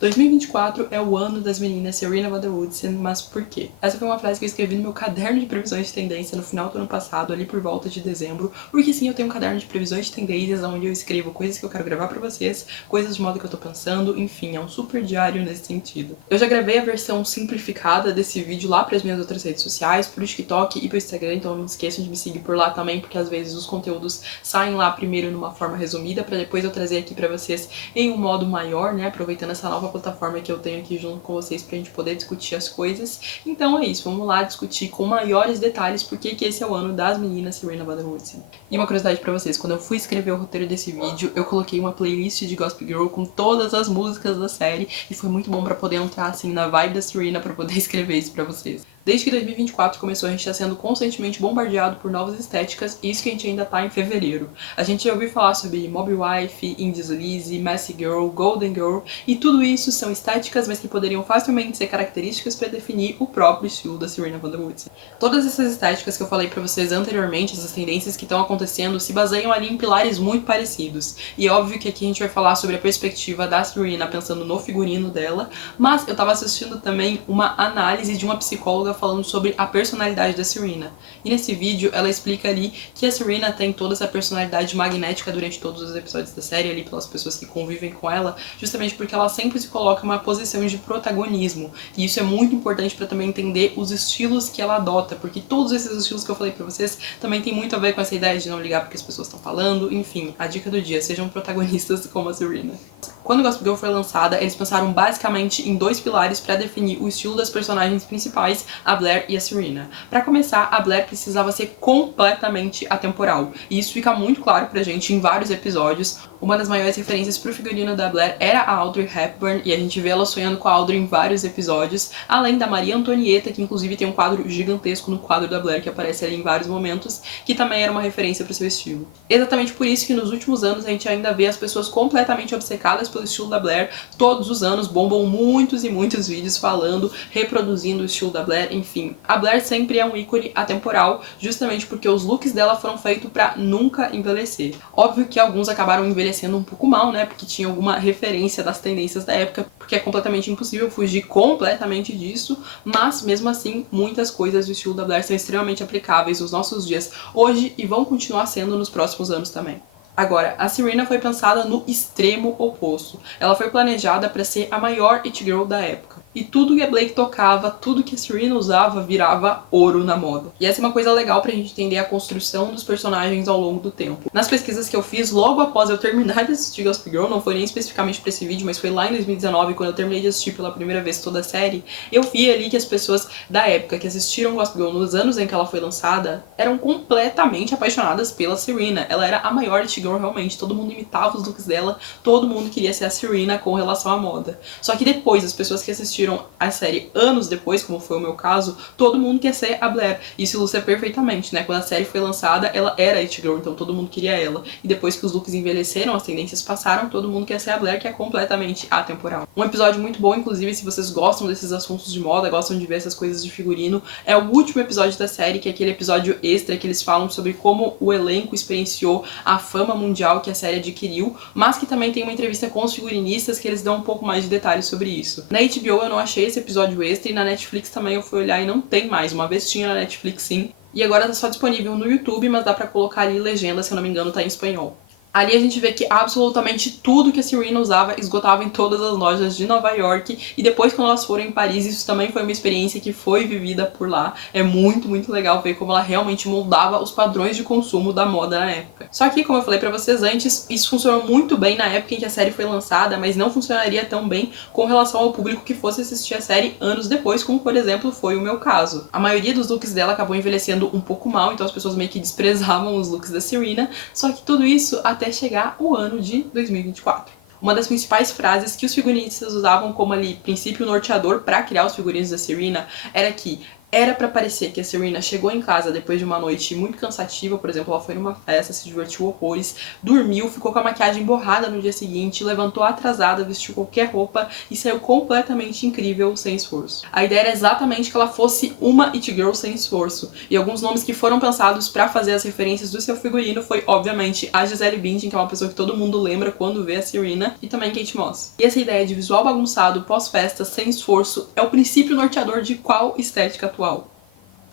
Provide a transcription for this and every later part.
2024 é o ano das meninas Serena Van der Woodsen, mas por quê? Essa foi uma frase que eu escrevi no meu caderno de previsões de tendência no final do ano passado, ali por volta de dezembro, porque sim, eu tenho um caderno de previsões de tendências onde eu escrevo coisas que eu quero gravar pra vocês, coisas de modo que eu tô pensando, enfim, é um super diário nesse sentido. Eu já gravei a versão simplificada desse vídeo lá pras minhas outras redes sociais, pro TikTok e pro Instagram, então não esqueçam de me seguir por lá também, porque às vezes os conteúdos saem lá primeiro numa forma resumida, pra depois eu trazer aqui pra vocês em um modo maior, né, aproveitando essa nova plataforma que eu tenho aqui junto com vocês pra gente poder discutir as coisas. Então é isso, vamos lá discutir com maiores detalhes porque que esse é o ano das meninas Serena Van der Woodsen. E uma curiosidade pra vocês, quando eu fui escrever o roteiro desse vídeo, eu coloquei uma playlist de Gossip Girl com todas as músicas da série e foi muito bom pra poder entrar assim na vibe da Serena pra poder escrever isso pra vocês. Desde que 2024 começou, a gente está sendo constantemente bombardeado por novas estéticas, e isso que a gente ainda tá em fevereiro. A gente já ouviu falar sobre Mob Wife, Indie Lizzy, Messy Girl, Golden Girl, e tudo isso são estéticas, mas que poderiam facilmente ser características para definir o próprio estilo da Serena Van der Woodsen. Todas essas estéticas que eu falei pra vocês anteriormente, essas tendências que estão acontecendo, se baseiam ali em pilares muito parecidos. E é óbvio que aqui a gente vai falar sobre a perspectiva da Serena pensando no figurino dela, mas eu tava assistindo também uma análise de uma psicóloga falando sobre a personalidade da Serena. E nesse vídeo ela explica ali que a Serena tem toda essa personalidade magnética durante todos os episódios da série, ali pelas pessoas que convivem com ela, justamente porque ela sempre se coloca em uma posição de protagonismo. E isso é muito importante para também entender os estilos que ela adota, porque todos esses estilos que eu falei pra vocês também tem muito a ver com essa ideia de não ligar porque as pessoas estão falando, enfim, a dica do dia, sejam protagonistas como a Serena. Quando Gossip Girl foi lançada, eles pensaram basicamente em dois pilares para definir o estilo das personagens principais, a Blair e a Serena. Para começar, a Blair precisava ser completamente atemporal, e isso fica muito claro pra gente em vários episódios. Uma das maiores referências pro figurino da Blair era a Audrey Hepburn, e a gente vê ela sonhando com a Audrey em vários episódios, além da Maria Antonieta, que inclusive tem um quadro gigantesco no quadro da Blair, que aparece ali em vários momentos, que também era uma referência pro seu estilo. Exatamente por isso que nos últimos anos a gente ainda vê as pessoas completamente obcecadas pelo estilo da Blair. Todos os anos bombam muitos e muitos vídeos falando, reproduzindo o estilo da Blair, enfim. A Blair sempre é um ícone atemporal, justamente porque os looks dela foram feitos pra nunca envelhecer. Óbvio que alguns acabaram envelhecendo um pouco mal, né, porque tinha alguma referência das tendências da época, porque é completamente impossível fugir completamente disso, mas mesmo assim, muitas coisas do estilo da Blair são extremamente aplicáveis nos nossos dias hoje e vão continuar sendo nos próximos anos também. Agora, a Serena foi pensada no extremo oposto. Ela foi planejada para ser a maior it girl da época. E tudo que a Blake tocava, tudo que a Serena usava, virava ouro na moda. E essa é uma coisa legal pra gente entender a construção dos personagens ao longo do tempo. Nas pesquisas que eu fiz, logo após eu terminar de assistir Gossip Girl, não foi nem especificamente pra esse vídeo, mas foi lá em 2019, quando eu terminei de assistir pela primeira vez toda a série, eu vi ali que as pessoas da época que assistiram Gossip Girl nos anos em que ela foi lançada, eram completamente apaixonadas pela Serena. Ela era a maior it girl realmente, todo mundo imitava os looks dela, todo mundo queria ser a Serena com relação à moda. Só que depois, as pessoas que assistiram a série anos depois, como foi o meu caso, todo mundo quer ser a Blair. Isso ilustra perfeitamente, né? Quando a série foi lançada, ela era it girl, então todo mundo queria ela. E depois que os looks envelheceram, as tendências passaram, todo mundo quer ser a Blair, que é completamente atemporal. Um episódio muito bom, inclusive, se vocês gostam desses assuntos de moda, gostam de ver essas coisas de figurino, é o último episódio da série, que é aquele episódio extra que eles falam sobre como o elenco experienciou a fama mundial que a série adquiriu, mas que também tem uma entrevista com os figurinistas que eles dão um pouco mais de detalhes sobre isso. Na HBO eu não achei esse episódio extra e na Netflix também eu fui olhar e não tem mais. Uma vez tinha na Netflix sim, e agora tá só disponível no YouTube, mas dá pra colocar ali legenda, se eu não me engano tá em espanhol. Ali a gente vê que absolutamente tudo que a Serena usava esgotava em todas as lojas de Nova York, e depois quando elas foram em Paris, isso também foi uma experiência que foi vivida por lá. É muito, muito legal ver como ela realmente moldava os padrões de consumo da moda na época. Só que, como eu falei pra vocês antes, isso funcionou muito bem na época em que a série foi lançada, mas não funcionaria tão bem com relação ao público que fosse assistir a série anos depois, como por exemplo foi o meu caso. A maioria dos looks dela acabou envelhecendo um pouco mal, então as pessoas meio que desprezavam os looks da Serena, só que tudo isso até chegar o ano de 2024. Uma das principais frases que os figurinistas usavam como ali princípio norteador para criar os figurinos da Serena era que Era pra parecer que a Serena chegou em casa depois de uma noite muito cansativa, por exemplo, ela foi numa festa, se divertiu horrores, dormiu, ficou com a maquiagem borrada no dia seguinte, levantou atrasada, vestiu qualquer roupa e saiu completamente incrível, sem esforço. A ideia era exatamente que ela fosse uma It Girl sem esforço, e alguns nomes que foram pensados pra fazer as referências do seu figurino foi, obviamente, a Gisele Bündchen, que é uma pessoa que todo mundo lembra quando vê a Serena, e também Kate Moss. E essa ideia de visual bagunçado, pós-festa, sem esforço, é o princípio norteador de qual estética atual?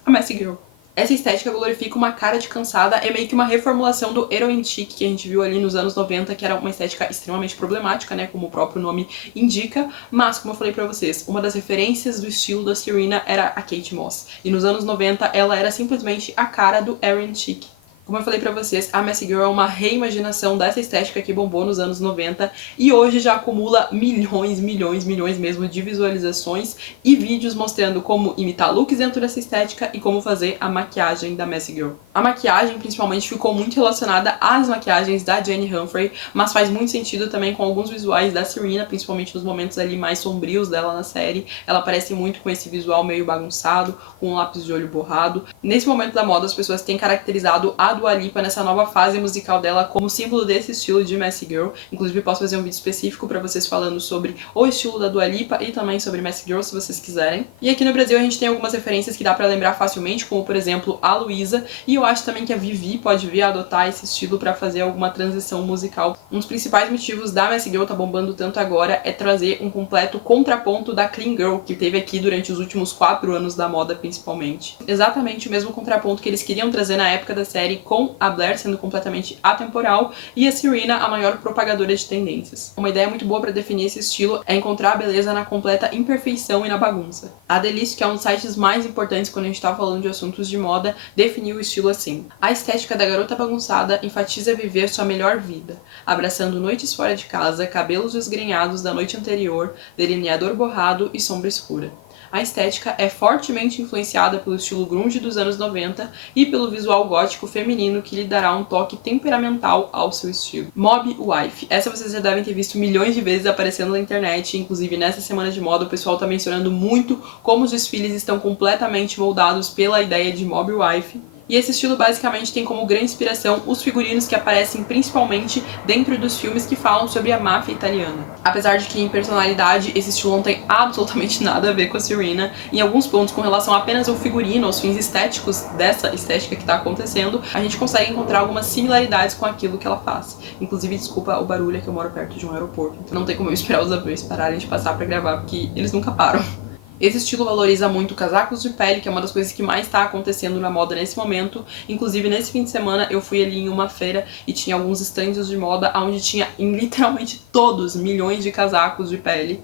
A Messy Girl. Essa estética glorifica uma cara de cansada, é meio que uma reformulação do heroin chic que a gente viu ali nos anos 90, que era uma estética extremamente problemática, né, como o próprio nome indica, mas, como eu falei pra vocês, uma das referências do estilo da Serena era a Kate Moss, e nos anos 90 ela era simplesmente a cara do heroin chic. Como eu falei pra vocês, a Messy Girl é uma reimaginação dessa estética que bombou nos anos 90 e hoje já acumula milhões mesmo de visualizações e vídeos mostrando como imitar looks dentro dessa estética e como fazer a maquiagem da Messy Girl. A maquiagem, principalmente, ficou muito relacionada às maquiagens da Jenny Humphrey, mas faz muito sentido também com alguns visuais da Serena, principalmente nos momentos ali mais sombrios dela na série. Ela parece muito com esse visual meio bagunçado, com um lápis de olho borrado. Nesse momento da moda, as pessoas têm caracterizado a Dua Lipa nessa nova fase musical dela como símbolo desse estilo de Messy Girl. Inclusive posso fazer um vídeo específico pra vocês falando sobre o estilo da Dua Lipa e também sobre Messy Girl, se vocês quiserem. E aqui no Brasil a gente tem algumas referências que dá pra lembrar facilmente, como por exemplo a Luísa, e eu acho também que a Vivi pode vir a adotar esse estilo pra fazer alguma transição musical. Um dos principais motivos da Messy Girl tá bombando tanto agora é trazer um completo contraponto da Clean Girl, que teve aqui durante os últimos 4 anos da moda principalmente. Exatamente o mesmo contraponto que eles queriam trazer na época da série, com a Blair sendo completamente atemporal e a Serena a maior propagadora de tendências. Uma ideia muito boa para definir esse estilo é encontrar a beleza na completa imperfeição e na bagunça. A Delice, que é um dos sites mais importantes quando a gente tá falando de assuntos de moda, definiu o estilo assim: a estética da garota bagunçada enfatiza viver sua melhor vida, abraçando noites fora de casa, cabelos desgrenhados da noite anterior, delineador borrado e sombra escura. A estética é fortemente influenciada pelo estilo grunge dos anos 90 e pelo visual gótico feminino que lhe dará um toque temperamental ao seu estilo. Mob Wife. Essa vocês já devem ter visto milhões de vezes aparecendo na internet, inclusive nessa semana de moda o pessoal tá mencionando muito como os desfiles estão completamente moldados pela ideia de Mob Wife. E esse estilo basicamente tem como grande inspiração os figurinos que aparecem principalmente dentro dos filmes que falam sobre a máfia italiana. Apesar de que em personalidade esse estilo não tem absolutamente nada a ver com a Serena, em alguns pontos com relação apenas ao figurino, aos fins estéticos dessa estética que está acontecendo, a gente consegue encontrar algumas similaridades com aquilo que ela faz. Inclusive, desculpa o barulho, é que eu moro perto de um aeroporto, então não tem como eu esperar os aviões pararem de passar pra gravar, porque eles nunca param. Esse estilo valoriza muito casacos de pele, que é uma das coisas que mais está acontecendo na moda nesse momento. Inclusive, nesse fim de semana, eu fui ali em uma feira e tinha alguns estandes de moda onde tinha, em literalmente todos, milhões de casacos de pele.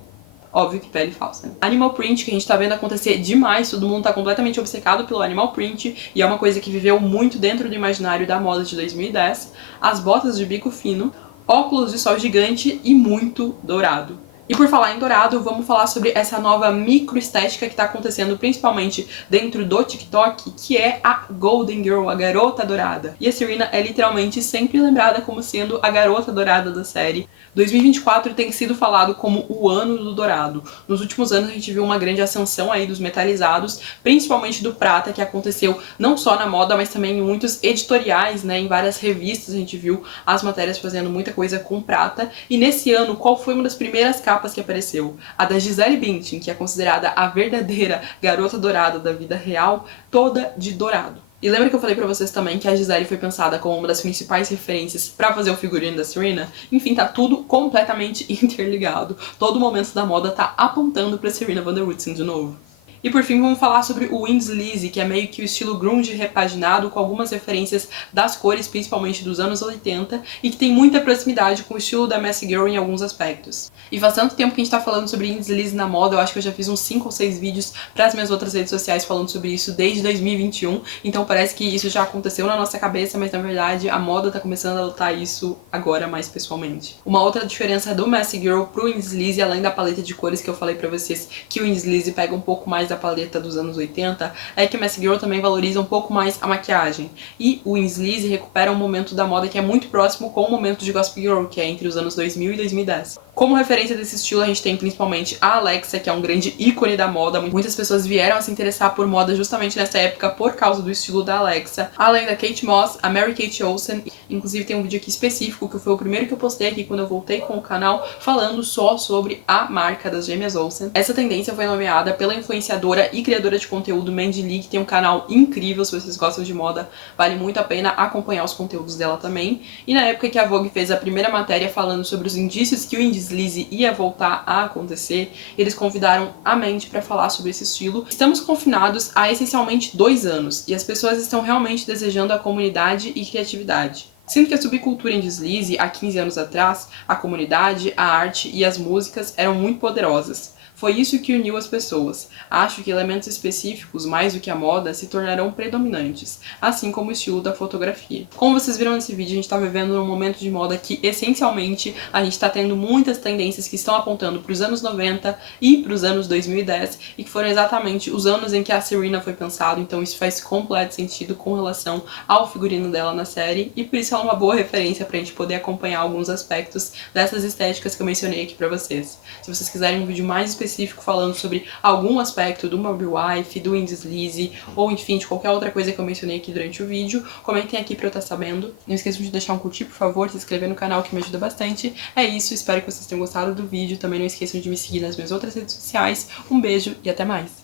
Óbvio que pele falsa, né? Animal print, que a gente tá vendo acontecer demais, todo mundo tá completamente obcecado pelo animal print, e é uma coisa que viveu muito dentro do imaginário da moda de 2010. As botas de bico fino, óculos de sol gigante e muito dourado. E por falar em dourado, vamos falar sobre essa nova microestética que tá acontecendo principalmente dentro do TikTok, que é a Golden Girl, a garota dourada. E a Serena é literalmente sempre lembrada como sendo a garota dourada da série. 2024 tem sido falado como o ano do dourado. Nos últimos anos a gente viu uma grande ascensão aí dos metalizados, principalmente do prata, que aconteceu não só na moda, mas também em muitos editoriais, né, em várias revistas a gente viu as matérias fazendo muita coisa com prata. E nesse ano, qual foi uma das primeiras capas que apareceu? A da Gisele Bündchen, que é considerada a verdadeira garota dourada da vida real, toda de dourado. E lembra que eu falei pra vocês também que a Gisele foi pensada como uma das principais referências pra fazer o figurino da Serena? Enfim, tá tudo completamente interligado. Todo momento da moda tá apontando pra Serena van der Woodsen de novo. E por fim vamos falar sobre o Wind Sleaze, que é meio que o estilo grunge repaginado com algumas referências das cores, principalmente dos anos 80, e que tem muita proximidade com o estilo da Messy Girl em alguns aspectos. E faz tanto tempo que a gente tá falando sobre Wind Sleaze na moda, eu acho que eu já fiz uns 5 ou 6 vídeos pras minhas outras redes sociais falando sobre isso desde 2021, então parece que isso já aconteceu na nossa cabeça, mas na verdade a moda tá começando a adotar isso agora mais pessoalmente. Uma outra diferença do Messy Girl pro Wind Sleaze, além da paleta de cores que eu falei pra vocês, que o Wind Sleaze pega um pouco mais da paleta dos anos 80, é que a Messy Girl também valoriza um pouco mais a maquiagem. E o Wind Sleaze recupera um momento da moda que é muito próximo com o momento de Gossip Girl, que é entre os anos 2000 e 2010. Como referência desse estilo, a gente tem principalmente a Alexa, que é um grande ícone da moda. Muitas pessoas vieram a se interessar por moda justamente nessa época por causa do estilo da Alexa. Além da Kate Moss, a Mary-Kate Olsen. Inclusive tem um vídeo aqui específico, que foi o primeiro que eu postei aqui quando eu voltei com o canal, falando só sobre a marca das gêmeas Olsen. Essa tendência foi nomeada pela influenciadora e criadora de conteúdo Mandy Lee, que tem um canal incrível. Se vocês gostam de moda, vale muito a pena acompanhar os conteúdos dela também. E na época que a Vogue fez a primeira matéria falando sobre os indícios que o deslize ia voltar a acontecer, eles convidaram a Mandy para falar sobre esse estilo. Estamos confinados há essencialmente 2 anos e as pessoas estão realmente desejando a comunidade e criatividade. Sinto que a subcultura em deslize, há 15 anos atrás, a comunidade, a arte e as músicas eram muito poderosas. Foi isso que uniu as pessoas. Acho que elementos específicos, mais do que a moda, se tornarão predominantes, assim como o estilo da fotografia. Como vocês viram nesse vídeo, a gente está vivendo num momento de moda que, essencialmente, a gente está tendo muitas tendências que estão apontando para os anos 90 e para os anos 2010, e que foram exatamente os anos em que a Serena foi pensada, então isso faz completo sentido com relação ao figurino dela na série, e por isso ela é uma boa referência para a gente poder acompanhar alguns aspectos dessas estéticas que eu mencionei aqui para vocês. Se vocês quiserem um vídeo mais específico falando sobre algum aspecto do Mob Wife, do In Deslize, ou enfim, de qualquer outra coisa que eu mencionei aqui durante o vídeo, comentem aqui pra eu estar sabendo. Não esqueçam de deixar um curtir, por favor, se inscrever no canal que me ajuda bastante. É isso, espero que vocês tenham gostado do vídeo. Também não esqueçam de me seguir nas minhas outras redes sociais. Um beijo e até mais!